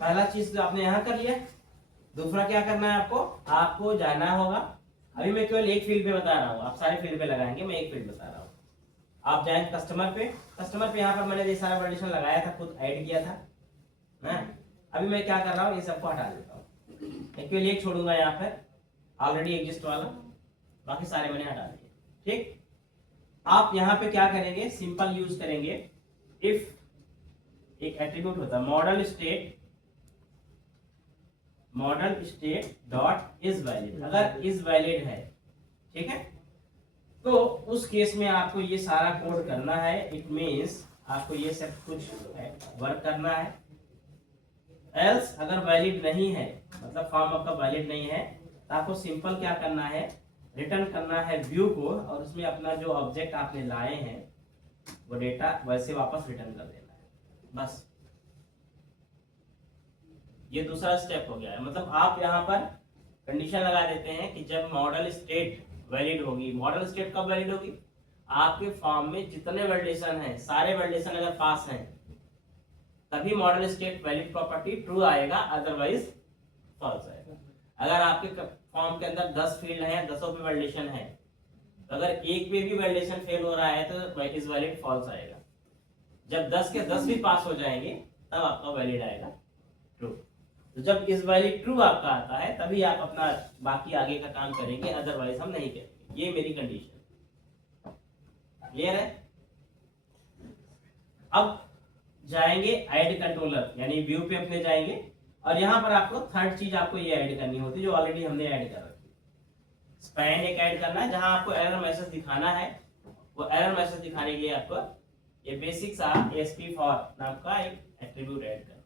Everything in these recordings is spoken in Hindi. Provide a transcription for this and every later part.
पहला चीज तो आपने यहाँ कर लिया। दूसरा क्या करना है आपको, आपको जाना होगा, अभी मैं केवल एक फील्ड पे बता रहा हूँ, आप सारे फील्ड पे लगाएंगे, मैं एक फील्ड बता रहा हूँ। आप जाए कस्टमर पे, कस्टमर पे यहाँ पर मैंने ये सारा वैल्यूएशन लगाया था, खुद ऐड किया था ना। अभी मैं क्या कर रहा हूँ, ये सबको हटा देता हूँ, केवल एक छोड़ूंगा यहाँ पर ऑलरेडी एग्जिस्ट वाला, बाकी सारे मैंने हटा दिए। ठीक, आप यहाँ पे क्या करेंगे, सिंपल यूज करेंगे इफ, एक एट्रीब्यूट होता है model state dot is valid, अगर इज वैलिड है, ठीक है, तो उस केस में आपको ये सारा कोड करना है। इट मींस आपको ये सब कुछ वर्क करना है। एल्स अगर वैलिड नहीं है, मतलब फॉर्म आपका वैलिड नहीं है, तो आपको सिंपल क्या करना है, रिटर्न करना है व्यू को, और उसमें अपना जो ऑब्जेक्ट आपने लाए हैं वो डेटा वैसे वापस रिटर्न कर देना है, बस। ये दूसरा स्टेप हो गया है। मतलब आप यहाँ पर कंडीशन लगा देते हैं कि जब मॉडल स्टेट वैलिड होगी, मॉडल स्टेट कब वैलिड होगी, आपके फॉर्म में जितने वैलिडेशन हैं, सारे वैलिडेशन अगर पास हैं, तभी model state valid property true आएगा, अदरवाइज फॉल्स आएगा। अगर आपके फॉर्म के अंदर 10 फील्ड हैं, 10 पे वैलिडेशन है, तो अगर एक पे भी वैलिडेशन फेल हो रहा है तो इज वैलिड फॉल्स आएगा। जब 10 के 10 भी पास हो जाएंगे तब आपका वैलिड आएगा ट्रू। तो जब इज वैलिड ट्रू आपका आता है तभी आप अपना बाकी आगे का काम करेंगे, अदरवाइज हम नहीं करेंगे। ये मेरी कंडीशन क्लियर है। अब जाएंगे ऐड कंट्रोलर, यानी व्यू पे अपने जाएंगे, और यहाँ पर आपको थर्ड चीज आपको ये ऐड करनी होती है जो ऑलरेडी हमने ऐड कर रखी है। स्पैन एक ऐड करना है, जहां आपको एरर मैसेज दिखाना है, वो एरर मैसेज दिखाने के लिए आपको ये बेसिक सा एसपी फॉर नाम का एक एट्रीब्यूट ऐड करना है।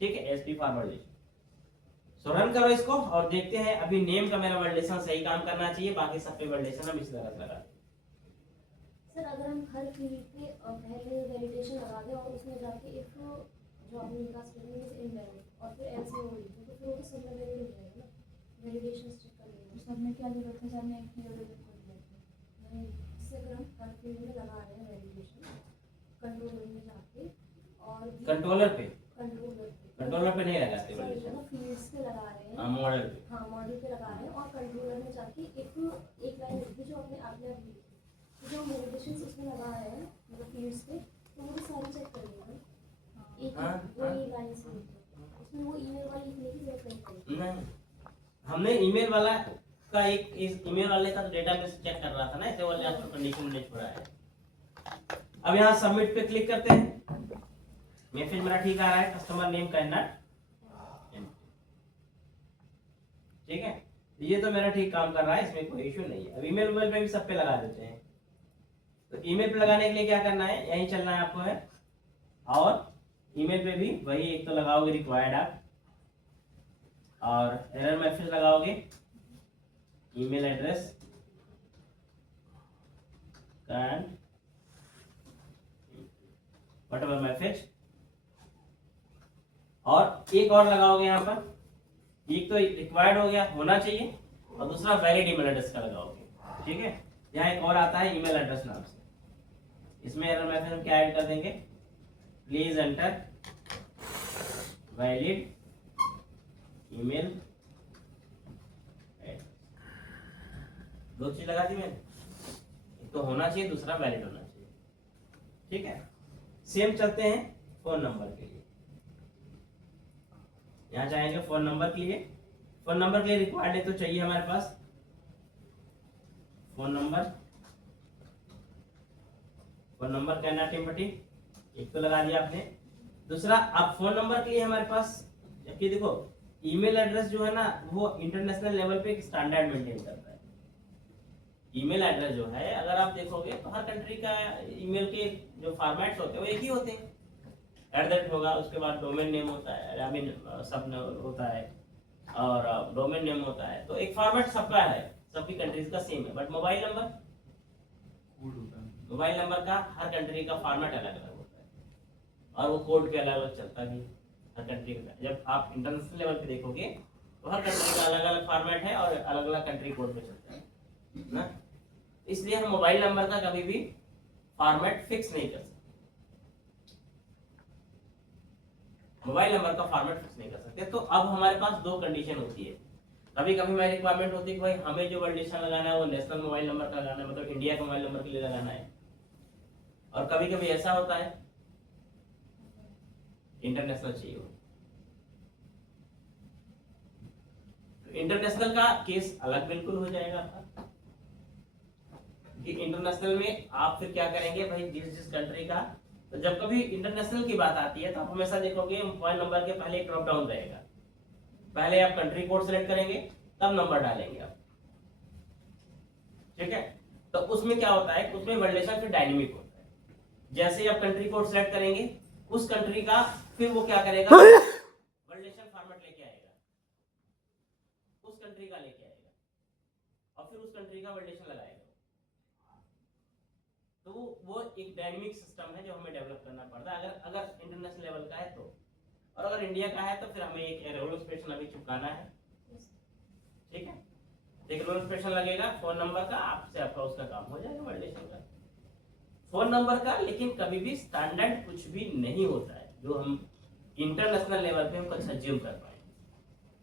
ठीक है, SP for validation. So run करो इसको और देखते हैं। अभी नेम का मेरा वैलिडेशन सही काम करना चाहिए, बाकी सब पे वैलिडेशन हम इस तरह लगा दें। सर अगर हम हर फील्ड पे पहले वैलिडेशन लगा दें और उसमें जाके एक जो आपने लिखा स्टेटमेंट इज इनवैलिड और फिर एल्स में वो लिखें, तो फिर वो तो सब में वैलिड हो जाएगा ना, वैलिडेशन चेक कर लेंगे। सब में क्या जरूरत है, सब में एक ही जरूरत है। नहीं, इससे अगर हम हर फील्ड में लगा रहे हैं वैलिडेशन, कंट्रोलर में जाके, और कंट्रोलर पे नहीं लगाते वैलिडेशन फील्ड्स पे लगा रहे हैं, मॉडल पे, हाँ मॉडल पे लगा रहे हैं, और कंट्रोलर में जाके एक लाइन लिखी जो आपने अभी लिखी, जो वैलिडेशंस उसमें लगा रहे हैं मतलब फील्ड्स पे, तो वो सारी चेक कर लेंगे एक वही लाइन से, उसमें वो ईमेल वाली लिखने की जरूरत नहीं पड़ेगी। नहीं, हमने ईमेल वाला का एक इस ईमेल वाले का डेटाबेस चेक कर रहा था ना, ऐसे वाले आपको कंडीशन नहीं छोड़ा है। अब यहाँ सबमिट पे क्लिक करते हैं, मैसेज मेरा ठीक आ रहा है, कस्टमर नेम कैन नॉट, ठीक है, ये तो मेरा ठीक काम कर रहा है, इसमें कोई इश्यू नहीं है। अब ईमेल पे भी सब पे लगा देते हैं। तो ईमेल पे लगाने के लिए क्या करना है, यहीं चलना है आपको है, और ईमेल पे भी वही एक तो लगाओगे रिक्वायर्ड आप, और एरर मैसेज लगाओगे, email address can whatever message, और एक और लगाओगे यहाँ पर, एक तो रिक्वायर्ड हो गया, होना चाहिए, और दूसरा वैलिड ईमेल एड्रेस का लगाओगे। ठीक है, यहाँ एक और आता है ईमेल एड्रेस नाम से, इसमें एरर मैसेज हम क्या ऐड कर देंगे, please enter valid email address. दो चीज लगा दी मैंने, एक तो होना चाहिए, दूसरा वैलिड होना चाहिए। ठीक है, सेम चलते हैं फोन नंबर के लिए। यहाँ जाएंगे फोन नंबर के लिए, फोन नंबर के लिए रिक्वायर्ड है तो चाहिए हमारे पास फोन नंबर कहना टिम्पटी, एक तो लगा दिया आपने। दूसरा, अब फोन नंबर के लिए हमारे पास, जबकि देखो ईमेल एड्रेस जो है ना वो इंटरनेशनल लेवल पे एक स्टैंडर्ड मेंटेन करता है। ईमेल एड्रेस जो है अगर आप देखोगे तो हर कंट्री का ईमेल के जो फॉर्मेट्स होते हैं वो एक ही होते हैं। @ होगा, उसके बाद डोमेन नेम होता है, आई मीन सब होता है, और डोमेन नेम होता है, तो एक फॉर्मेट सबका है, सभी कंट्रीज का सेम है। बट मोबाइल नंबर का हर कंट्री का फॉर्मेट अलग अलग होता है, और वो कोड पे अलग अलग चलता भी हर कंट्री का। जब आप इंटरनेशनल लेवल पे देखोगे तो हर कंट्री का अलग अलग फॉर्मेट है और अलग अलग कंट्री कोड पे चलता है ना, इसलिए हम मोबाइल नंबर का कभी भी फॉर्मेट फिक्स नहीं कर सकते। मोबाइल नंबर का फॉर्मेट फिक्स नहीं कर सकते। तो अब हमारे पास दो कंडीशन होती है। कभी कभी हमारी रिक्वायरमेंट होती है कि भाई हमें जो वैलिडेशन लगाना है वो नेशनल मोबाइल नंबर का लगाना है, मतलब इंडिया के मोबाइल नंबर के लिए लगाना है। और कभी कभी ऐसा होता है इंटरनेशनल चाहिए हो। इंटरनेशनल का केस अलग बिल्कुल हो जाएगा आपका, कि इंटरनेशनल में आप फिर क्या करेंगे भाई, जिस कंट्री का, तो जब कभी इंटरनेशनल की बात आती है तो आप हमेशा देखोगे मोबाइल नंबर के पहले एक ड्रॉप डाउन रहेगा। पहले आप कंट्री कोड सेलेक्ट करेंगे तब नंबर डालेंगे आप, ठीक है। तो उसमें क्या होता है, उसमें वैलिडेशन फिर डायनेमिक होता है। जैसे ही आप कंट्री कोड सेलेक्ट करेंगे उस कंट्री का फिर वो क्या करेगा, वैलिडेशन फॉर्मेट लेके आएगा, उस कंट्री का लेके आएगा और फिर उस कंट्री का वैलिडेशन लगाएगा। तो वो एक डायनेमिक सिस्टम है जो हमें डेवलप करना पड़ता है अगर इंटरनेशनल लेवल का है तो। और अगर इंडिया का है तो फिर हमें एक रेगुलर स्पेशल अभी चुकाना है, ठीक है। एक रेगुलर स्पेशल लगेगा फोन नंबर का, आपसे आपका उसका काम हो जाएगा वैलिडेशन का फोन नंबर का। लेकिन कभी भी स्टैंडर्ड कुछ भी नहीं होता है जो हम इंटरनेशनल लेवल पे हम कुछ अज्यूम कर पाए,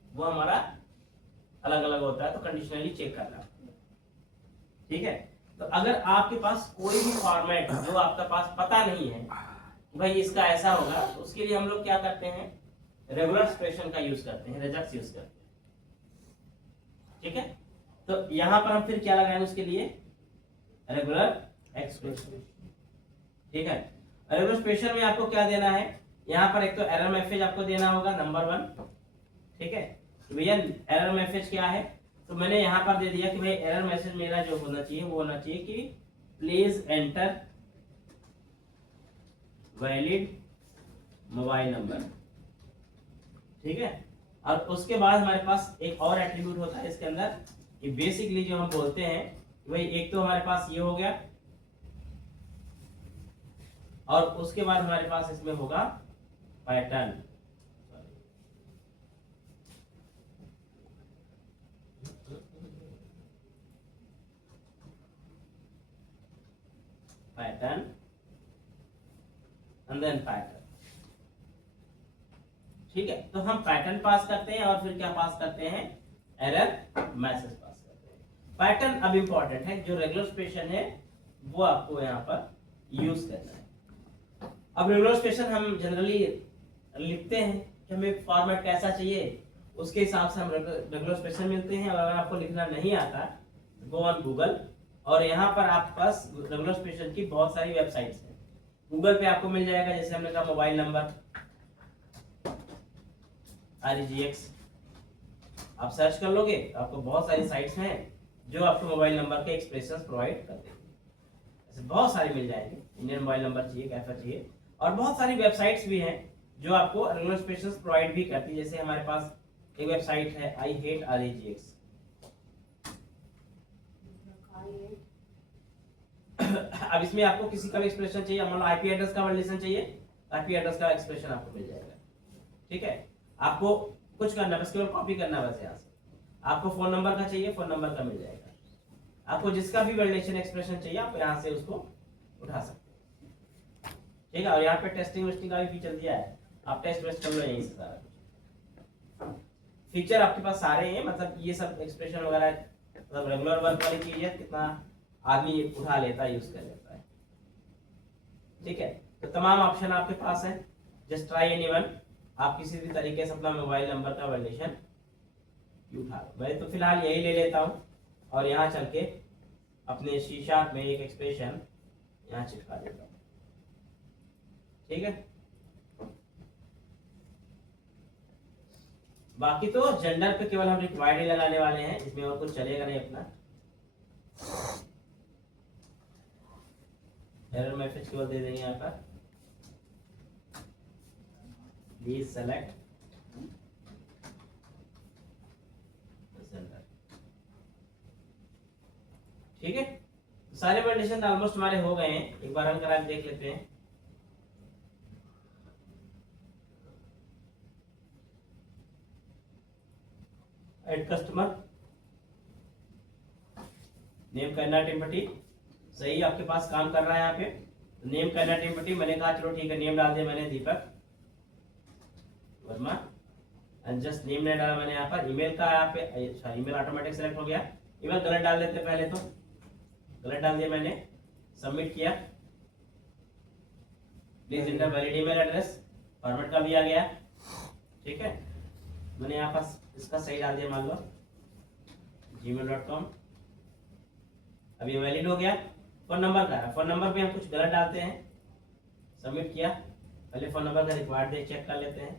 वो हमारा अलग अलग होता है। तो कंडीशनली चेक करना, ठीक है। तो अगर आपके पास कोई भी फॉर्मेट जो आपका पास पता नहीं है भाई इसका ऐसा होगा, तो उसके लिए हम लोग क्या करते हैं, रेगुलर एक्सप्रेशन का यूज करते हैं, रेजक्स यूज करते हैं, ठीक है। तो यहां पर हम फिर क्या लगाएंगे उसके लिए, रेगुलर एक्सप्रेशन, ठीक है। रेगुलर एक्सप्रेशन में आपको क्या देना है, यहां पर एक तो एरर मैसेज आपको देना होगा नंबर 1, ठीक है। तो भैया एरर मैसेज क्या है, तो मैंने यहां पर दे दिया कि भाई एरर मैसेज मेरा जो होना चाहिए वो होना चाहिए कि please enter valid mobile number, ठीक है। और उसके बाद हमारे पास एक और एट्रीब्यूट होता है इसके अंदर, कि बेसिकली जो हम बोलते हैं भाई एक तो हमारे पास ये हो गया और उसके बाद हमारे पास इसमें होगा pattern, pattern and then pattern, ठीक है। तो हम पैटर्न पास करते हैं और फिर क्या पास करते हैं, एरर मैसेज पास करते हैं। पैटर्न अब इंपॉर्टेंट है, जो रेगुलर एक्सप्रेशन है वो आपको यहाँ पर यूज करना है। अब रेगुलर एक्सप्रेशन हम जनरली लिखते हैं कि हमें फॉर्मेट कैसा चाहिए, उसके हिसाब से हम रेगुलर एक्सप्रेशन मिलते हैं। और अगर आपको लिखना नहीं आता गो ऑन गूगल, और यहाँ पर आपके पास रेगुलर एक्सप्रेशन की बहुत सारी वेबसाइट्स हैं। गूगल पे आपको मिल जाएगा, जैसे हमने कहा मोबाइल नंबर REGX, आप सर्च कर लोगे तो आपको बहुत सारी साइट्स हैं जो आपको मोबाइल नंबर के एक्सप्रेशंस प्रोवाइड कर देंगे। ऐसे बहुत सारे मिल जाएंगे, इंडियन मोबाइल नंबर चाहिए कैसा चाहिए, और बहुत सारी वेबसाइट्स भी हैं जो आपको रेगुलर एक्सप्रेशंस प्रोवाइड भी करती है। जैसे हमारे पास एक वेबसाइट है आई हेट REGX। अब इसमें आपको किसी का भी एक्सप्रेशन चाहिए, मान लो आईपी एड्रेस का वैलिडेशन चाहिए, आईपी एड्रेस का एक्सप्रेशन आपको मिल जाएगा, ठीक है। आपको कुछ करना बस केवल कॉपी करना बस यहाँ से। आपको फोन नंबर का चाहिए, फोन नंबर का मिल जाएगा। आपको जिसका भी वैलिडेशन एक्सप्रेशन चाहिए आप यहाँ से उसको उठा सकते हैं, ठीक है। और यहाँ पे टेस्टिंग वेस्टिंग का भी फीचर दिया है, आप टेस्ट वेस्ट कर लो यहीं से। सारा फीचर आपके पास सारे हैं, मतलब ये सब एक्सप्रेशन वगैरह मतलब रेगुलर वर्क वाली चीज है, कितना आदमी उठा लेता है, यूज कर लेता है, ठीक है। तो तमाम ऑप्शन आपके पास है, जस्ट ट्राई एनीवन। आप किसी भी तरीके से अपना मोबाइल नंबर का वैलिडेशन उठा लो। मैं तो फिलहाल यही ले लेता हूँ और यहाँ चल के अपने शीशा में एक एक्सप्रेशन यहाँ चिपका देता हूँ, ठीक है। बाकी तो जेंडर पे केवल हम रिक्वायर्ड ही लगाने वाले हैं, इसमें और कुछ चलेगा नहीं अपना। एरर मैसेज केवल दे देंगे यहाँ पर, प्लीज सेलेक्ट जेंडर, ठीक है। सारे वैलिडेशन ऑलमोस्ट हमारे हो गए हैं, एक बार हम करा देख लेते हैं। एड कस्टमर, नेम करना टिम्पटी, सही आपके पास काम कर रहा है यहाँ पे। नेम करना टिम्पटी, मैंने कहा चलो ठीक है नेम डाल दिया मैंने दीपक, जस्ट नेम नहीं डाला मैंने यहाँ पर, ईमेल का यहाँ पे, अच्छा ईमेल ऑटोमेटिक सेलेक्ट हो गया। ईमेल गलत डाल देते पहले, तो गलत डाल दिया मैंने, सबमिट किया, please inter valid email address, format का भी आ गया, ठीक है। मैंने यहाँ पर इसका सही डाल दिया, मान लो gmail.com, अभी वैलिड हो गया। फोन नंबर का है, फोन नंबर पे हम कुछ गलत डालते हैं, सबमिट किया, पहले फोन नंबर का रिक्वायर्ड दे चेक कर लेते हैं।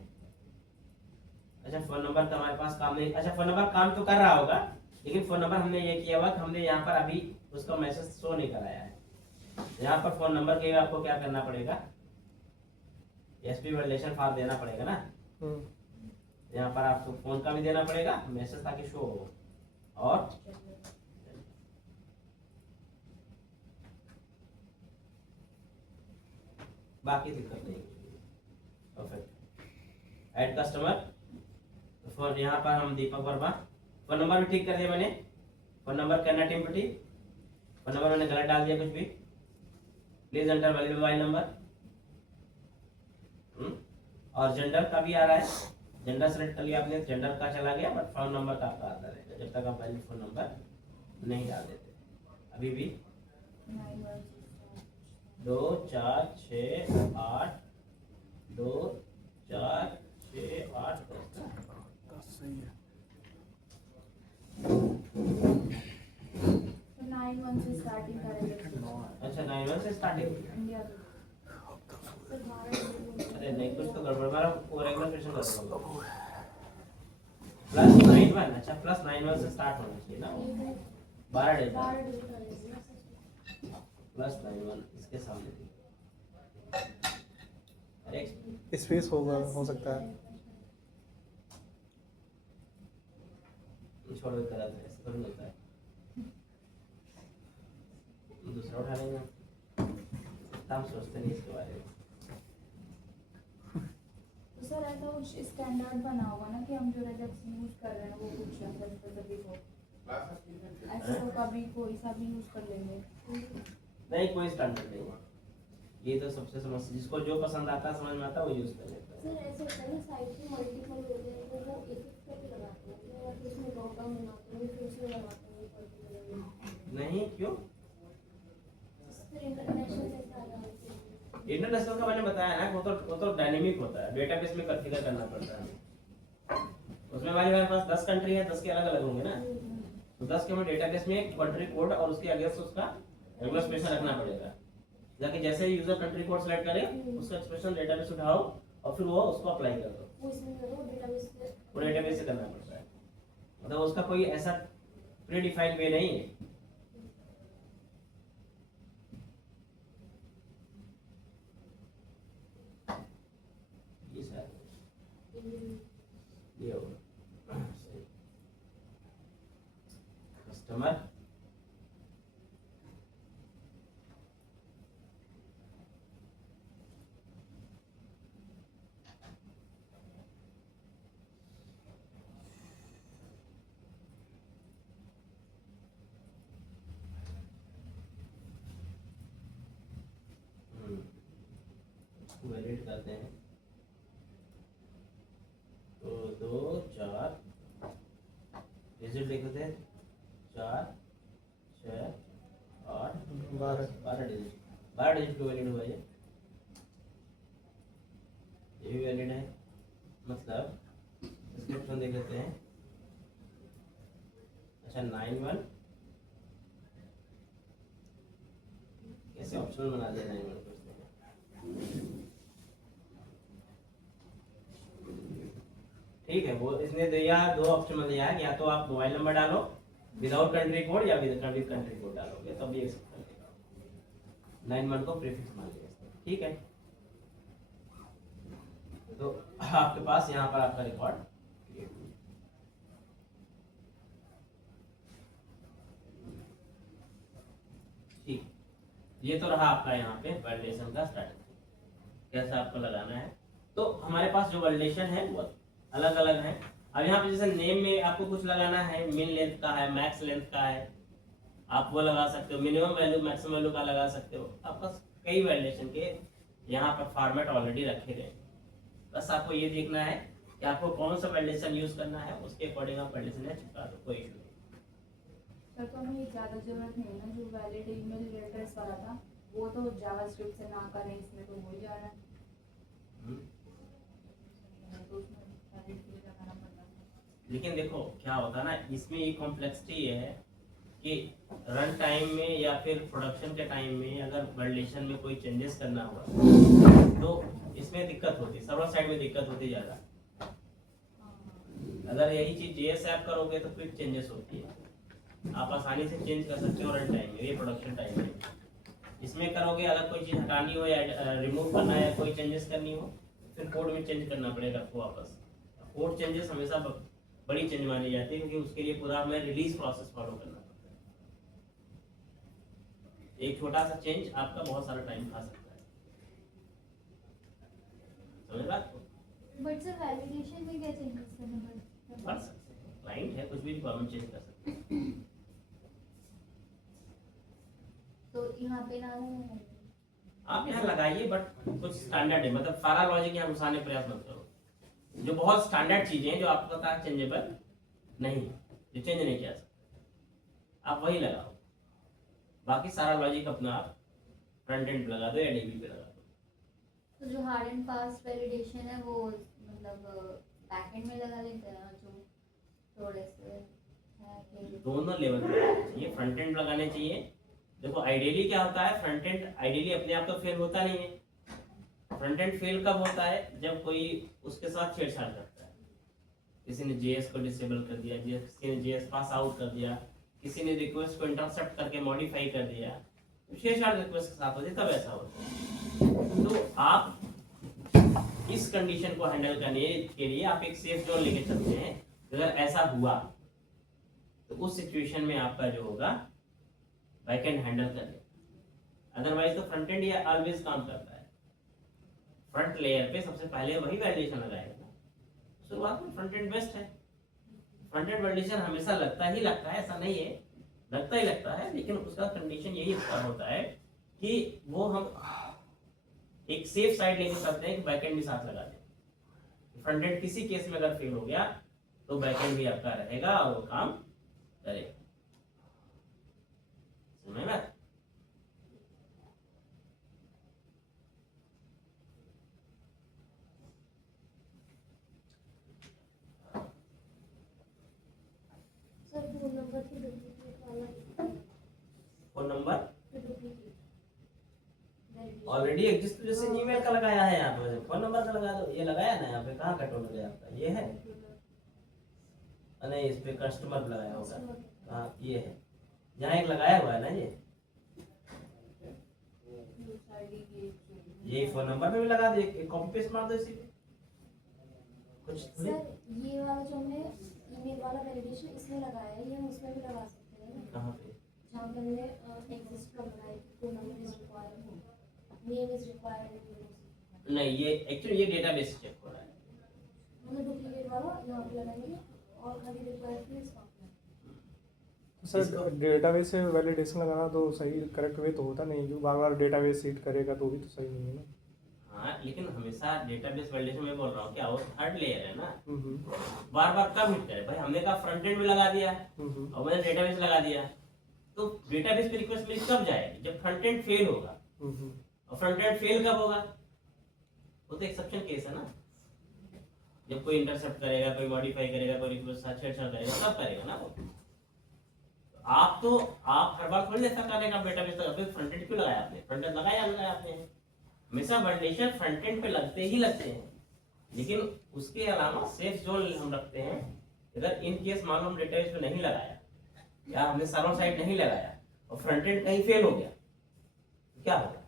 अच्छा फोन नंबर का हमारे पास काम नहीं, अच्छा फोन नंबर काम तो कर रहा होगा, लेकिन फोन नंबर हमने ये किया हुआ कि हमने यहाँ पर अभी उसका मैसेज शो नहीं कराया है। यहाँ पर फोन नंबर के लिए आपको क्या करना पड़ेगा, एसपी वैलिडेशन फॉर्म देना पड़ेगा ना। यहाँ पर आपको फोन का भी देना पड़ेगा मैसेज ताकि शो हो, और बाकी दिक्कत नहीं। परफेक्ट, ऐड कस्टमर, फोन यहाँ पर हम दीपक वर्मा, फोन नंबर भी ठीक कर दिया मैंने, फोन नंबर करना टिम्पटी, फोन नंबर मैंने गलत डाल दिया कुछ भी, please enter valid mobile number, और जेंडर का भी आ रहा है, जेंडर सेलेक्ट कर लिया आपने, जेंडर का चला गया, बट फोन नंबर का आपका आता रहेगा जब तक आप वैलिड फोन नंबर नहीं डाल देते। अभी भी 2 4 6 8 2 4 6 8 सही है। तो 9 से स्टार्टिंग करेंगे। अच्छा 9 से स्टार्टिंग, इंडिया अरे नहीं कुछ तो गड़बड़, मेरा रेगुलर क्वेश्चन कर दो, +91, अच्छा +91 से स्टार्ट होना चाहिए ना, 12 डेज +91 इसके सामने थी। अरे स्पेस होगा, हो सकता है। छोड़ो करा दे, ऐसा थोड़ी होता है, दूसरा उठा लेंगे हम सोचते नहीं इसके बारे में। तो सर ऐसा कुछ स्टैंडर्ड बना होगा ना कि हम जो रेजेक्ट यूज कर रहे हैं वो कुछ स्पेसिफिक हो, ऐसा तो कभी कोई सा भी यूज कर लेंगे। नहीं कोई स्टैंडर्ड नहीं है, ये तो सबसे समझ जिसको जो पसंद आता है समझ में आता है वो यूज कर लेता है। सर ऐसे होता है ना साइड पे मल्टीपल होते हैं तो वो एक एक करके लगाते हैं, या फिर उसमें ड्रॉप डाउन बनाते हैं फिर उसमें लगाते हैं पर्टिकुलर। नहीं क्यों, सर इंटरनेशनल जैसा आ रहा है, इंटरनेशनल का मैंने बताया ना, वो तो डायनेमिक होता है, डेटाबेस में कॉन्फ़िगर करना पड़ता है। उसमें हमारे पास 10 कंट्री है, 10 के अलग अलग होंगे ना, तो 10 के में डेटाबेस में एक कंट्री कोड और उसके अगेंस्ट उसका रेगुलर एक्सप्रेशन रखना पड़ेगा, जाके जैसे यूजर कंट्री कोड सेलेक्ट करे उसका एक्सप्रेशन डेटाबेस उठाओ और फिर वो उसको अप्लाई कर दो, वो इसमें करो डेटाबेस से, वो डेटाबेस से करना पड़ता है, मतलब उसका कोई ऐसा प्री डिफाइंड वे नहीं है। ये सर ये होगा कस्टमर, वैलिड करते हैं, तो 2 4 डिजिट लिखते हैं, 4 6 8 12 डिजिट, 12 डिजिट को वैलिड हुआ ये भी वैलिड है। मतलब इसके ऑप्शन देख लेते हैं, अच्छा 91 कैसे ऑप्शनल बना दिया 91 को, ठीक है। वो इसने दिया दो ऑप्शन दिया है, या तो आप मोबाइल नंबर डालो विदाउट कंट्री कोड या विद कंट्री कोड डालोगे तब भी एक्सेप्ट कर देगा, 91 को प्रीफिक्स मान लिया, ठीक है। तो आपके पास यहाँ पर आपका रिकॉर्ड क्रिएट हुआ, ठीक। ये तो रहा आपका यहाँ पे वैलिडेशन का स्ट्रैटेजी, कैसे आपको लगाना है। तो हमारे पास जो वैलिडेशन है वो अलग अलग है। अब यहाँ पे जैसे नेम में आपको कुछ लगाना है, मिन लेंथ का है, मैक्स लेंथ का है, आप वो लगा सकते हो, मिनिमम वैल्यू मैक्सिमम वैल्यू का लगा सकते हो। आपका कई वैलिडेशन के यहाँ पर फॉर्मेट ऑलरेडी रखे गए, बस आपको ये देखना है कि आपको कौन सा वैलिडेशन यूज करना है, उसके अकॉर्डिंग आप वैलिडेशन चिपका दो, कोई इशू नहीं। सर तो हमें ज़्यादा जरूरत नहीं है ना, जो वैलिड ईमेल एड्रेस वाला था वो तो जावास्क्रिप्ट से ना करें, इसमें तो हो ही जा रहा है, तो उसमें वैलिड के लिए लगाना पड़ रहा है। लेकिन देखो क्या होता है ना, इसमें ये कॉम्प्लेक्सिटी ये है कि रन टाइम में या फिर प्रोडक्शन के टाइम में अगर वैलिडेशन में कोई चेंजेस करना हुआ तो इसमें दिक्कत होती है, सर्वर साइड में दिक्कत होती ज़्यादा। अगर यही चीज़ JS ऐप करोगे तो क्विक चेंजेस होती है, आप आसानी से चेंज कर सकते हो रन टाइम में, ये प्रोडक्शन टाइम में। इसमें करोगे अगर कोई चीज़ हटानी हो या रिमूव करना है, कोई चेंजेस करनी हो, फिर कोड में चेंज करना पड़ेगा आपको वापस। कोड चेंजेस हमेशा बड़ी चेंज मानी जाती है, क्योंकि उसके लिए पूरा हमें रिलीज प्रोसेस फॉलो करना पड़ता है। एक छोटा सा चेंज आपका बहुत सारा टाइम खा सकता है, समझ बात को? बट सर वैलिडेशन में क्या चेंजेस करना पड़ता कर सकते हैं, क्लाइंट है, कुछ भी रिक्वायरमेंट चेंज कर सकते हैं। तो यहाँ पे ना आप यहाँ लगाइए, बट कुछ स्टैंडर्ड है, मतलब सारा लॉजिक यहाँ घुसाने का प्रयास मत करो। जो बहुत स्टैंडर्ड चीजें हैं जो आपको पता है चेंजेबल नहीं, जो चेंज नहीं किया सकता, आप वही लगाओ। बाकी सारा लॉजिक अपना आप फ्रंट एंड पे लगा दो या DB पे लगा दो। तो जो हार्ड एंड फास्ट वैलिडेशन है वो मतलब बैकएंड में लगा लेते हैं, जो थोड़े से है कि दोनों लेवल पे लगाने चाहिए, फ्रंट एंड लगाने चाहिए। देखो आइडियली क्या होता है, फ्रंट एंड आइडियली अपने आप तो फेल होता नहीं है। फ्रंट एंड फेल कब होता है, जब कोई उसके साथ छेड़छाड़ करता है। किसी ने JS को डिसेबल कर दिया, किसी ने JS पास आउट कर दिया, किसी ने रिक्वेस्ट को इंटरसेप्ट करके मॉडिफाई कर दिया, तो छेड़छाड़ रिक्वेस्ट के साथ होती है, तब ऐसा होता है। तो आप इस कंडीशन को हैंडल करने के लिए आप एक सेफ जोन लेके चलते हैं। अगर ऐसा हुआ तो उस सिचुएशन में आपका जो होगा बैकएंड हैंडल कर ले, अदरवाइज तो फ्रंट एंड ये ऑलवेज काम करता है। फ्रंट लेयर पे सबसे पहले वही वैलिडेशन लगाएगा ना, शुरुआत में फ्रंट एंड बेस्ट है। फ्रंट एंड वैलिडेशन हमेशा लगता है, ऐसा नहीं है, लगता है, लेकिन उसका कंडीशन यही होता है कि वो हम एक सेफ साइड लेके चलते हैं कि बैकएंड भी साथ लगा दें। फ्रंट एंड किसी केस में अगर फेल हो गया तो बैकएंड भी आपका रहेगा और वो काम करेगा। समझ में? सर फोन नंबर की डुप्लीकेट वाला phone number duplicate already exist, जैसे ईमेल का लगाया है यहाँ पे, फोन नंबर का लगा दो। ये लगाया ना यहाँ पे, कहाँ का टोन गया आपका? ये है, नहीं इस पे कस्टमर लगाया होगा। हाँ ये है, यहाँ एक लगाया हुआ है ना, ये फोन नंबर में भी लगा दो, एक कॉपी पेस्ट मार दो इसी पे। कुछ सर ये वाला जो हमने ईमेल वाला वैलिडेशन इसमें लगाया है, ये हम उसमें भी लगा सकते हैं ना? कहाँ पे? जहाँ पे हमने एग्जिस्ट का लगाया कि phone number is required, name is required. नहीं, ये एक्चुअली ये डेटाबेस चेक हो रहा है। मतलब डुप्लीकेट वाला यहाँ पे लगाएंगे और खाली रिक्वायर्ड फिर इसका तो सर डेटाबेस से वैलिडेशन लगाना तो सही करेक्ट वे तो होता नहीं, जो बार बार डेटाबेस सीट करेगा तो भी तो सही नहीं है ना। हाँ लेकिन हमेशा डेटाबेस वैलिडेशन में बोल रहा हूँ, क्या वो थर्ड लेयर है ना, बार बार कब हिट करे भाई? हमने कहा फ्रंट एंड में लगा दिया और मैंने डेटाबेस लगा दिया, तो डेटाबेस पे रिक्वेस्ट मेरी कब जाएगी? जब फ्रंट एंड फेल होगा। और फ्रंट एंड फेल कब होगा? वो तो एक्सेप्शन केस है ना, जब कोई इंटरसेप्ट करेगा, कोई मॉडिफाई करेगा, कोई रिक्वेस्ट छेड़छाड़ करेगा, तब करेगा ना वो। आप हर बार थोड़ी ऐसा करेगा डेटाबेस लगा, फ्रंट एंड क्यों लगाया आपने? फ्रंट एंड लगाया आपने, हमेशा वैलिडेशन फ्रंट एंड पे लगते हैं। लेकिन उसके अलावा सेफ जोन हम रखते हैं। अगर इन केस मालूम डेटाबेस पे नहीं लगाया या हमने सर्वर साइड नहीं लगाया और फ्रंट एंड कहीं फेल हो गया तो क्या होगा?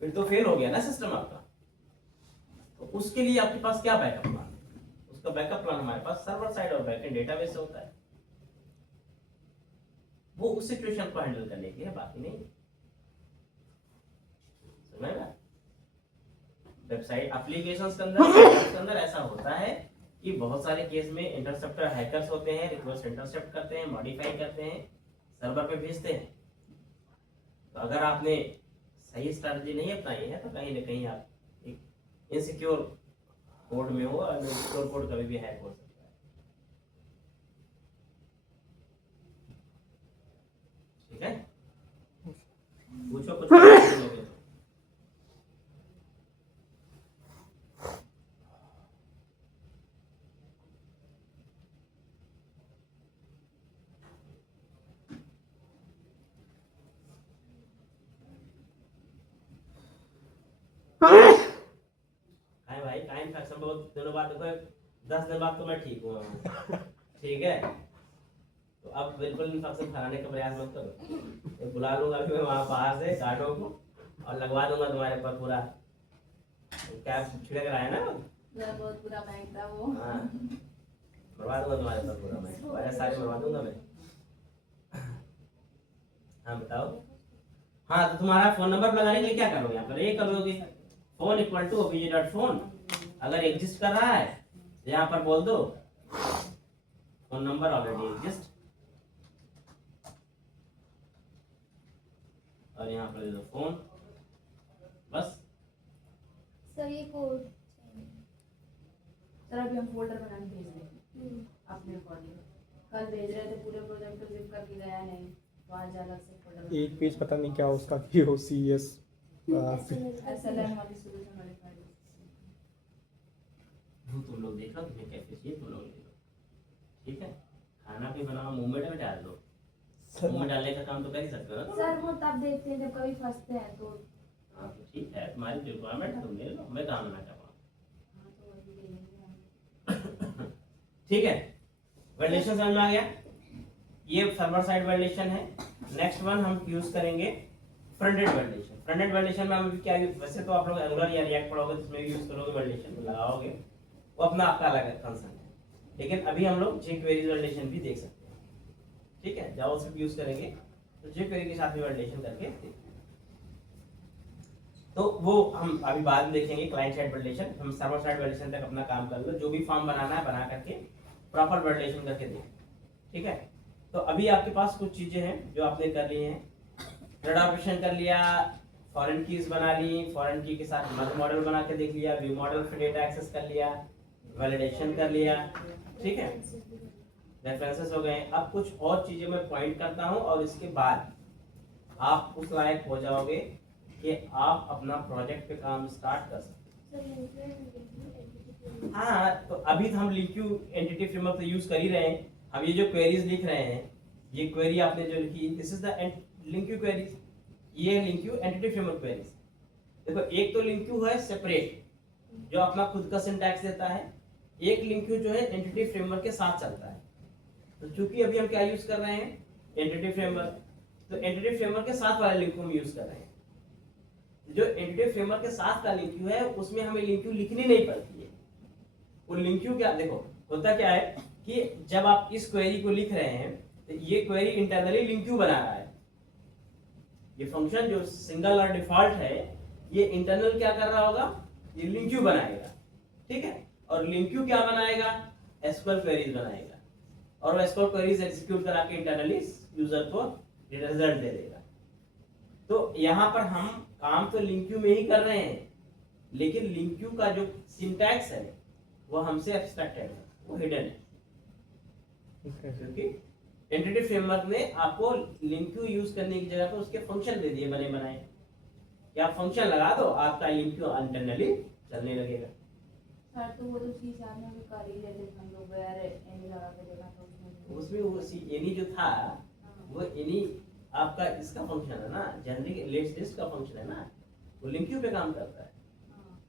फिर तो फेल हो गया ना सिस्टम आपका। तो उसके लिए आपके पास क्या बैकअप प्लान? उसका बैकअप प्लान हमारे पास सर्वर साइड और बैकएंड डेटाबेस से होता है। वो उस सिचुएशन को हैंडल करने के लिए, बाकी नहीं। समझेगा? वेबसाइट एप्लीकेशंस के अंदर ऐसा होता है कि बहुत सारे केस में इंटरसेप्टर हैकर्स होते हैं, रिक्वेस्ट इंटरसेप्ट करते हैं, मॉडिफाई करते हैं, सर्वर पे भेजते हैं। तो अगर आपने सही स्ट्रैटेजी नहीं अपनाई है तो कहीं ना कहीं आप एक इनसिक्योर कोड में हो और सिक्योर कोड कभी भी हैक हो सकता है। ठीक है, पूछो कुछ क्वेश्चन हो गया तो। भाई टाइम फैक्शन बहुत दिनों बाद देखो 10 दिन बाद तो मैं ठीक हुआ हूँ। ठीक है, तो अब बिल्कुल इन्फेक्शन फैलाने का प्रयास मत करो। तो बुला लूंगा अभी मैं वहाँ बाहर से गार्डों को और लगवा दूंगा तुम्हारे पर पूरा क्या छिड़क रहा है ना। बहुत बुरा महक था वो। हाँ, मरवा दूंगा तुम्हारे पर पूरा मैं, तुम्हारे सारे मरवा दूंगा मैं। हाँ बताओ। हाँ तो तुम्हारा फोन नंबर लगाने के लिए क्या करोगे यहाँ पर, ये करोगे फोन इक्वल टू obj.phone अगर एग्जिस्ट कर रहा है तो यहाँ पर बोल दो फोन नंबर ऑलरेडी एग्जिस्ट और यहाँ पर दे दो फोन, बस। सर ये कोड सर अभी हम फोल्डर बनाने भेज रहे हैं अपने अकॉर्डिंग। कल भेज रहे थे पूरे प्रोजेक्ट को जिप करके गया नहीं, तो आज अलग से फोल्डर एक पेज पता नहीं क्या उसका POCS SLM वाली सॉल्यूशन वाली फाइल। तुम लोग देख लो तुम्हें कैसे चाहिए, तुम लोग ले लो। ठीक है, खाना भी बनाओ, मुंह में डाल दो। मुंह में डालने का काम तो कर ही सकते हो ना। सर वो तब देखते हैं जब कभी फंसते हैं तो। हाँ तो ठीक है, तुम्हारी जो रिक्वायरमेंट है तुम ले लो, मैं काम ना करवाऊँ। हाँ तो वही ले लेंगे हम। ठीक है, वैलिडेशन समझ में आ गया। ये सर्वर साइड वैलिडेशन है। नेक्स्ट वन हम यूज करेंगे front end validation. Front end validation में हम क्या वैसे तो आप लोग एंगुलर या रिएक्ट पढ़ोगे जिसमें यूज करोगे वैलिडेशन में लगाओगे, वो अपना आपका अलग कंसर्न है। लेकिन अभी हम लोग jQuery वैलिडेशन भी देख सकते हैं। ठीक है, जावास्क्रिप्ट यूज करेंगे तो jQuery के साथ भी वैलिडेशन करके देखेंगे। तो वो हम अभी बाद में देखेंगे क्लाइंट साइड वैलिडेशन। हम सर्वर साइड वैलिडेशन तक अपना काम कर लो, जो भी फॉर्म बनाना है बना करके प्रॉपर वैलिडेशन करके दें। ठीक है, तो अभी आपके पास कुछ चीजें हैं जो आपने कर ली हैं। थ्रेड ऑपरेशन कर लिया, फॉरेन कीज बना ली, फॉरेन की के साथ मदर मॉडल बना के देख लिया, व्यू मॉडल पे डेटा एक्सेस कर लिया, वैलिडेशन कर लिया। ठीक है, रेफरेंसेस हो गए। अब कुछ और चीजें मैं पॉइंट करता हूं और इसके बाद आप उस लायक हो जाओगे कि आप अपना प्रोजेक्ट पे काम स्टार्ट कर सकते हैं। हाँ, तो अभी तो हम लिंक्यू एंटिटी फ्रेमवर्क तो यूज कर ही रहे हैं। हम ये जो क्वेरीज लिख रहे हैं, ये क्वेरी आपने जो लिखी, दिस इज द लिंक्यू क्वेरीज। ये लिंक्यू एंटिटी फ्रेमवर्क क्वेरीज। देखो, एक तो लिंक्यू है सेपरेट जो अपना खुद का सिंटैक्स देता है, एक लिंक्यू जो है एंटिटी फ्रेमवर्क के साथ चलता है। तो चूंकि अभी हम क्या यूज कर रहे हैं, एंटिटी फ्रेमवर्क, तो एंटिटी फ्रेमवर्क के साथ वाले लिंक्यू हम यूज कर रहे हैं। जो एंटिटी फ्रेमवर्क के साथ का लिंक्यू है उसमें हमें लिंक्यू लिखनी नहीं पड़ती है। वो लिंक्यू क्या, देखो होता क्या है कि जब आप इस क्वेरी को लिख रहे हैं तो ये क्वेरी इंटरनली लिंक्यू बना रहा है। ये फंक्शन जो सिंगल और डिफॉल्ट है, ये इंटरनल क्या कर रहा होगा, ये लिंक्यू बनाएगा। ठीक है, और लिंक्यू क्या बनाएगा, एसक्यूएल क्वेरीज बनाएगा, और वो एसक्यूएल क्वेरीज एग्जीक्यूट करा के इंटरनली यूजर को रिजल्ट दे देगा। तो यहाँ पर हम काम तो लिंक्यू में ही कर रहे हैं, लेकिन लिंक्यू का जो सिंटैक्स है वो हमसे एब्स्ट्रैक्टेड है, वो हिडन है। क्योंकि एंटिटी फ्रेमवर्क ने आपको लिंक्यू यूज करने की जगह पर उसके फंक्शन दे दिए बने बनाए कि आप फंक्शन लगा दो, आपका लिंक्यू इंटरनली चलने लगेगा। सर तो वो तो चीज आपने भी कर ही लेते थे, हम लोग यार एनी लगा के देखा था उसमें वो एनी जो था वो एनी आपका इसका फंक्शन है ना, जेनरिक लिस्ट का फंक्शन है ना, वो लिंक्यू पे काम करता है। हाँ,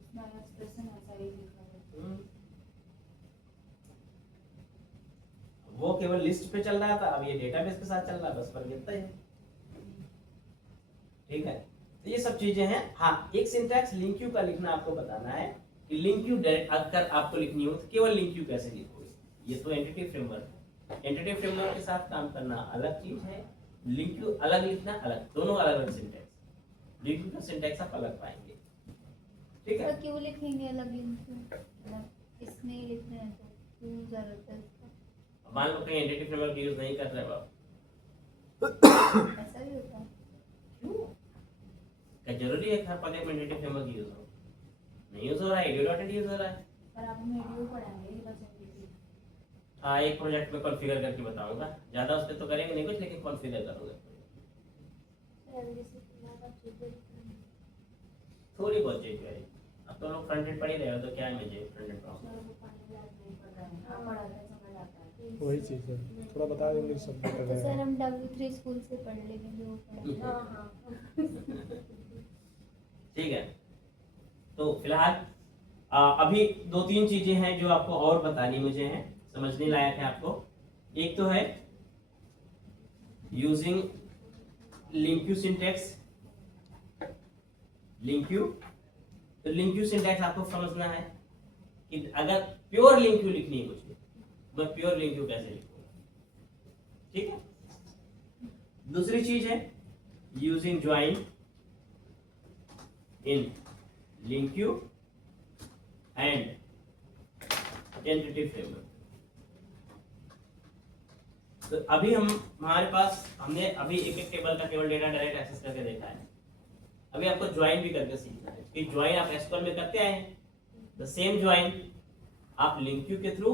उसमें एक्सप्रेशन ऐसा ही लिखा है। वो केवल लिस्ट पे चल रहा था, अब ये डेटाबेस के साथ चल रहा है, बस फर्क इतना ही है। ठीक है, तो ये सब चीजें हैं। हाँ, एक सिंटैक्स लिंक्यू का लिखना आपको बताना है कि लिंक्यू अगर आपको लिखनी हो तो केवल लिंक्यू कैसे लिखोगे। ये तो एंटिटी फ्रेमवर्क है, एंटिटी फ्रेमवर्क के साथ काम करना अलग चीज है, लिंक्यू अलग लिखना अलग, दोनों अलग अलग सिंटैक्स। लिंक्यू का सिंटैक्स आप अलग पाएंगे। ठीक है, सर क्यों लिखेंगे अलग लिंक्यू, इसमें ही लिखना है तो क्यों जरूरत है इसका? मान लो कहीं एंटिटी फ्रेमवर्क यूज नहीं कर रहे हो आप, ऐसा भी होता है? क्यों, क्या जरूरी है हर प्रोजेक्ट में एंटिटी फ्रेमवर्क यूज हो? नहीं यूज हो रहा है, edu.int यूज हो रहा है। पर आप हमें वीडियो पढ़ाएंगे बस एमपी। हाँ, एक प्रोजेक्ट में कॉन्फ़िगर करके बताऊंगा, ज़्यादा उस पर तो करेंगे नहीं कुछ, लेकिन कॉन्फ़िगर करूंगा थोड़ी बहुत चीज है। अब तो लोग फ्रंट एंड पढ़ ही रहे हो तो क्या है, मुझे फ्रंट एंड पढ़ाऊंगा। सर वो पढ़ने लायक नहीं पढ़ रहे हैं, आप पढ़ाते हैं समझ आता है। वही चीज़ है, थोड़ा बता देंगे सब कर तो रहे सर हैं। हम W3 स्कूल से पढ़ लेंगे जो पढ़ाएंगे। हाँ हाँ ठीक है, तो फिलहाल अभी 2-3 चीजें हैं जो आपको और बतानी मुझे है, समझने लायक है आपको। एक तो है यूजिंग लिंक्यू सिंटैक्स। लिंक्यू, तो लिंक्यू सिंटैक्स आपको समझना है कि अगर प्योर लिंक्यू लिखनी है मुझे, मैं प्योर लिंक्यू कैसे लिखूंगा, ठीक है। दूसरी चीज है using join in LINQ and entity framework. तो अभी हमारे पास हमने अभी एक एक टेबल का केवल डेटा डायरेक्ट एक्सेस करके देखा है। अभी आपको ज्वाइन भी करके सीखना है कि ज्वाइन आप एसक्यूएल में करते आए हैं, द सेम ज्वाइन आप लिंक्यू के थ्रू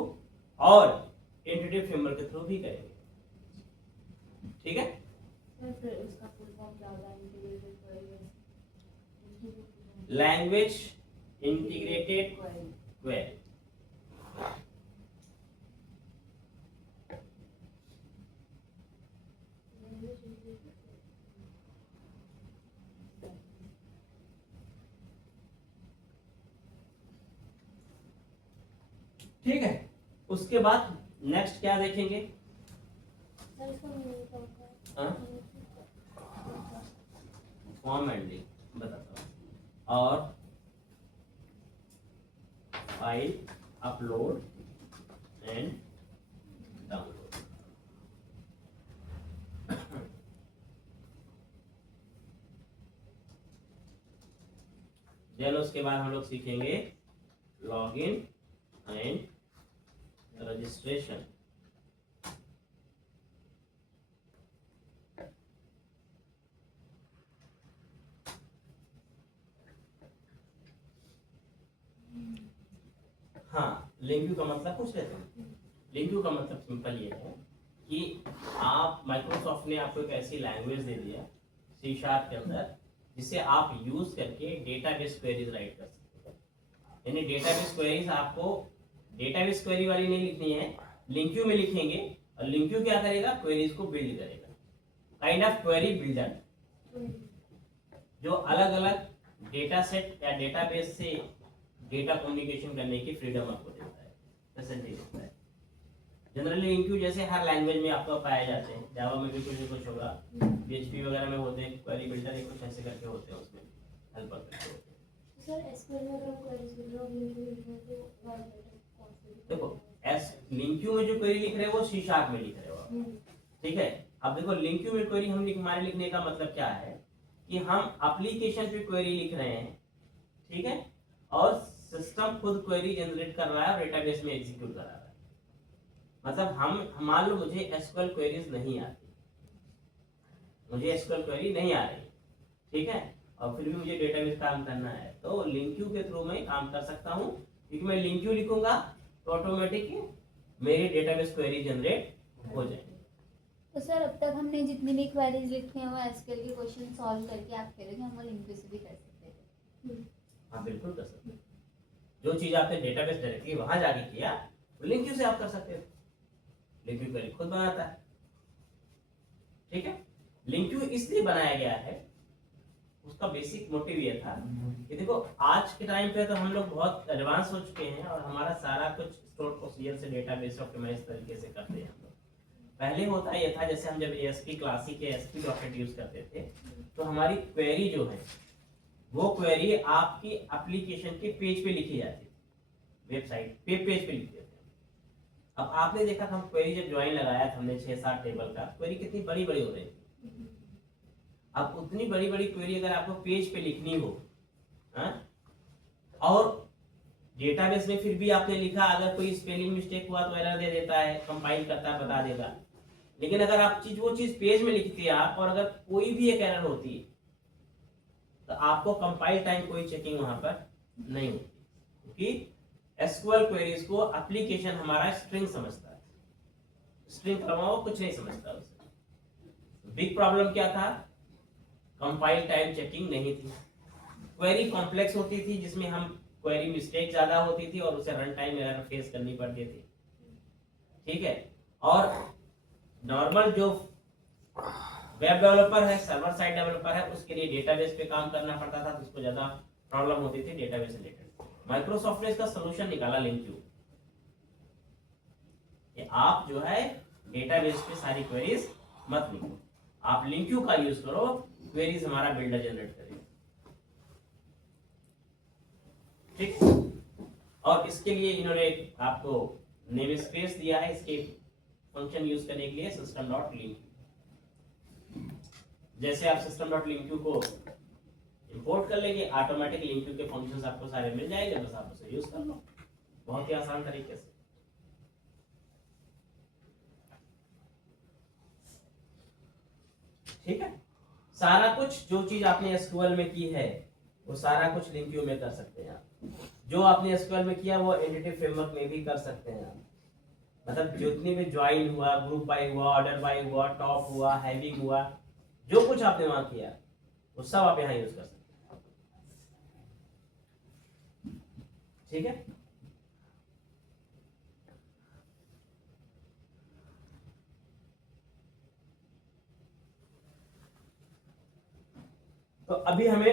और एंटिटी फ्रेमवर्क के थ्रू भी करेंगे, ठीक है। सर फिर उसका फुल फॉर्म क्या होता है? Integrated query. Language integrated query. ठीक है, उसके बाद नेक्स्ट क्या देखेंगे? सर इसका मीनिंग क्या होता है? हाँ? फॉर्म हैंडलिंग बताता हूँ, और file upload and download. Then उसके बाद हम लोग सीखेंगे लॉगिन एंड रजिस्ट्रेशन। हाँ, लिंक्यू का मतलब पूछ लेते हैं। लिंक्यू का मतलब सिंपल ये है कि आप, माइक्रोसॉफ्ट ने आपको एक ऐसी लैंग्वेज दे दिया C# के अंदर जिसे आप यूज करके डेटाबेस क्वेरीज राइट कर सकते हैं। यानी डेटाबेस क्वेरीज आपको डेटाबेस क्वेरी वाली नहीं लिखनी है, लिंक्यू में लिखेंगे, और लिंक्यू क्या करेगा? क्वेरीज को बिल्ड करेगा, काइंड ऑफ क्वेरी बिल्डर, जो अलग अलग डेटा सेट या डेटाबेस से डेटा कम्युनिकेशन करने की फ्रीडम आपको देता है, फैसिलिटी देता है। जनरली लिंक्यू जैसे हर लैंग्वेज में आपको पाए जाते हैं, जावा में भी कुछ होगा, PHP वगैरह में होते हैं, क्वेरी बिल्डर एक कुछ ऐसे करके होते हैं, उसमें हेल्पर करके होते हैं। सर एसक्यूएल में अगर हम क्वेरीज लिख रहे हो, लिंक्यू लिख रहे हो तो वाइट कौन से? देखो लिंक्यू में जो क्वेरी लिख रहे हो वो C# में लिख रहे हो आप, ठीक है। अब देखो लिंक्यू में क्वेरी हमारे लिखने का मतलब क्या है कि हम एप्लीकेशन पे क्वेरी लिख रहे हैं, ठीक है, और सिस्टम खुद क्वेरी जनरेट कर रहा है और डेटाबेस में एग्जीक्यूट कर रहा है। मतलब हम मान लो मुझे एसक्यूएल क्वेरीज नहीं आती, मुझे एसक्यूएल क्वेरी नहीं आ रही, ठीक है, और फिर भी मुझे डेटाबेस काम करना है, तो लिंक्यू के थ्रू मैं काम कर सकता हूँ, क्योंकि मैं लिंक्यू लिखूंगा तो ऑटोमेटिक मेरी डेटाबेस क्वेरी जनरेट हो जाएगी। तो सर अब तक हमने जितनी भी क्वेरीज लिखी हैं वो एसक्यूएल के क्वेश्चन सॉल्व करके आप कह रहे हो कि हम वो लिंक्यू से भी कर सकते थे। हाँ बिल्कुल कर सकते हैं। जो चीज आपने डेटाबेस डायरेक्टली वहां जाके किया वो लिंक्यू से आप कर सकते हो, लिंक्यू क्वेरी खुद बनाता है, ठीक है। लिंक्यू इसलिए बनाया गया है, उसका बेसिक मोटिव ये था कि देखो आज के टाइम पे तो हम लोग बहुत एडवांस हो चुके हैं और हमारा सारा कुछ स्टोर प्रोसीजर से डेटाबेस ऑप्टिमाइज तरीके से करते हैं हम लोग। पहले होता ये था, जैसे हम जब ASP क्लासिक या ASP डॉकेट यूज करते थे, तो हमारी क्वेरी जो है वो क्वेरी आपकी एप्लीकेशन के पेज पे लिखी जाती थी, वेबसाइट पे पेज पे लिखते थे। अब आपने देखा था, हम क्वेरी जब ज्वाइन लगाया था हमने 6-7 टेबल का, क्वेरी कितनी बड़ी बड़ी हो रही थी। अब उतनी बड़ी बड़ी क्वेरी अगर आपको पेज पे लिखनी हो, और डेटाबेस में फिर भी आपने लिखा, अगर कोई स्पेलिंग मिस्टेक हुआ तो एरर दे देता है, कंपाइल करता है बता देगा। लेकिन अगर आप वो चीज पेज में लिखती है आप, और अगर कोई भी एक एरर होती है तो आपको कंपाइल टाइम कोई चेकिंग वहां पर नहीं होती, क्योंकि एसक्यूएल क्वेरीज को एप्लीकेशन हमारा स्ट्रिंग समझता है, स्ट्रिंग के अलावा वो कुछ नहीं समझता उसे। बिग प्रॉब्लम क्या था, कंपाइल टाइम चेकिंग नहीं थी, क्वेरी कॉम्प्लेक्स होती थी जिसमें हम क्वेरी मिस्टेक ज्यादा होती थी और उसे रन टाइम एरर फेस करनी पड़ती थी, ठीक है। और नॉर्मल जो वेब डेवलपर है, सर्वर साइड डेवलपर है, उसके लिए डेटाबेस पे काम करना पड़ता था, तो उसको ज्यादा प्रॉब्लम होती थी डेटाबेस रिलेटेड। माइक्रोसॉफ्ट ने इसका सोल्यूशन निकाला लिंक्यू, कि आप जो है डेटाबेस पे सारी क्वेरीज मत लिखो, आप लिंक्यू का यूज करो, क्वेरीज हमारा बिल्डर जनरेट करेगा, ठीक। और इसके लिए इन्होंने आपको नेम स्पेस दिया है इसके फंक्शन यूज करने के लिए, सिस्टम डॉट लिंक्यू। जैसे आप सिस्टम डॉट लिंक्यू को इंपोर्ट कर लेंगे, ऑटोमेटिक लिंक्यू के फंक्शंस आपको सारे मिल जाएंगे, बस आप उसे यूज कर लो बहुत ही आसान तरीके से। ठीक है, सारा कुछ जो चीज आपने एसक्यूएल में की है वो सारा कुछ लिंक्यू में कर सकते हैं आप। जो आपने एसक्यूएल में किया वो एंटिटी फ्रेमवर्क में भी कर सकते हैं आप। मतलब जितनी भी ज्वाइन हुआ, ग्रुप बाय हुआ, ऑर्डर बाय हुआ, टॉप हुआ, हैविंग हुआ, जो कुछ आपने वहां किया वो सब आप यहाँ यूज कर सकते हैं, ठीक है। तो अभी हमें